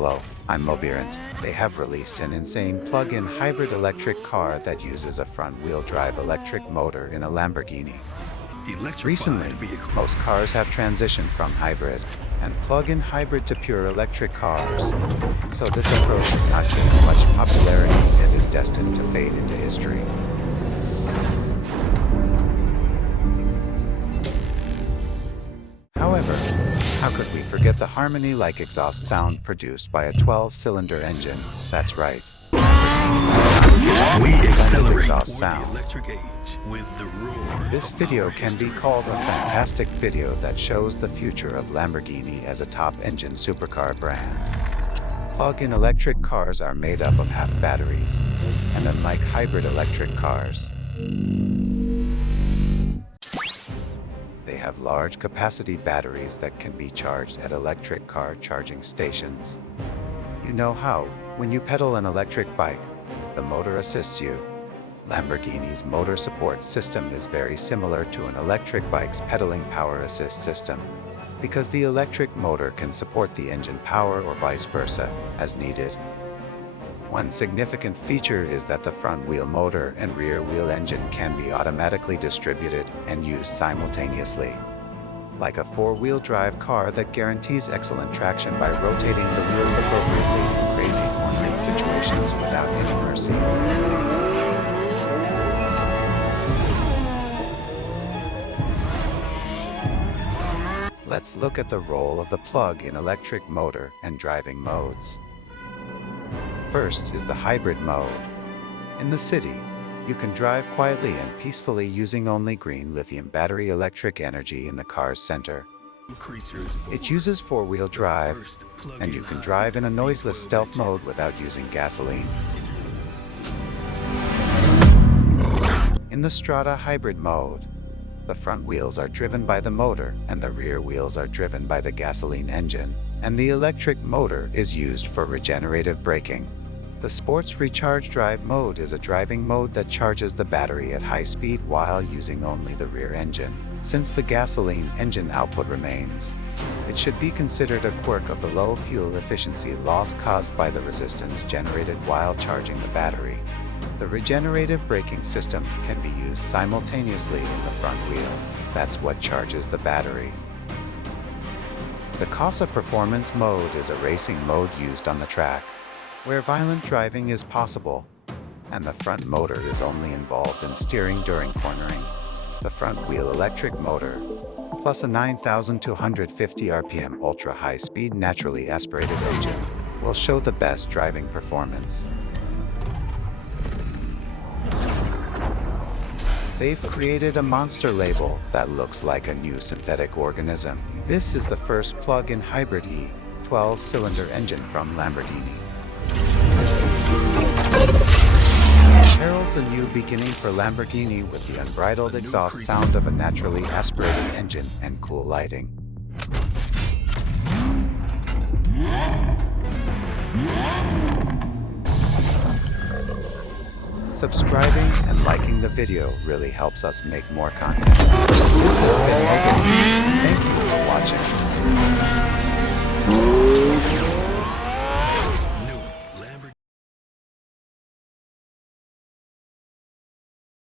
Hello, I'm Mobirant. They have released an insane plug-in hybrid electric car that uses a front-wheel drive electric motor in a Lamborghini. Recently, most cars have transitioned from hybrid and plug-in hybrid to pure electric cars. So this approach has not gained much popularity and is destined to fade into history. However, how could we forget the harmony-like exhaust sound produced by a 12-cylinder engine? That's right. We accelerate toward the electric age with the roar. This video can be called a fantastic video that shows the future of Lamborghini as a top-engine supercar brand. Plug-in electric cars are made up of half batteries, and unlike hybrid electric cars, they have large capacity batteries that can be charged at electric car charging stations. You know how, when you pedal an electric bike, the motor assists you. Lamborghini's motor support system is very similar to an electric bike's pedaling power assist system, because the electric motor can support the engine power or vice versa, as needed. One significant feature is that the front-wheel motor and rear-wheel engine can be automatically distributed and used simultaneously, like a four-wheel drive car that guarantees excellent traction by rotating the wheels appropriately in crazy cornering situations without any mercy. Let's look at the role of the plug-in electric motor and driving modes. First is the hybrid mode. In the city, you can drive quietly and peacefully using only green lithium battery electric energy in the car's center. It uses four-wheel drive, and you can drive in a noiseless stealth mode without using gasoline. In the Strada hybrid mode, the front wheels are driven by the motor and the rear wheels are driven by the gasoline engine, and the electric motor is used for regenerative braking. The Sports Recharge Drive mode is a driving mode that charges the battery at high speed while using only the rear engine, since the gasoline engine output remains. It should be considered a quirk of the low fuel efficiency loss caused by the resistance generated while charging the battery. The regenerative braking system can be used simultaneously in the front wheel. That's what charges the battery. The Casa Performance mode is a racing mode used on the track, where violent driving is possible, and the front motor is only involved in steering during cornering. The front-wheel electric motor, plus a 9,250 RPM ultra-high-speed naturally aspirated engine, will show the best driving performance. They've created a monster label that looks like a new synthetic organism. This is the first plug-in hybrid E-12-cylinder engine from Lamborghini. Heralds a new beginning for Lamborghini with the unbridled exhaust sound of a naturally aspirated engine and cool lighting. Subscribing and liking the video really helps us make more content. This has been Luggage. Thank you.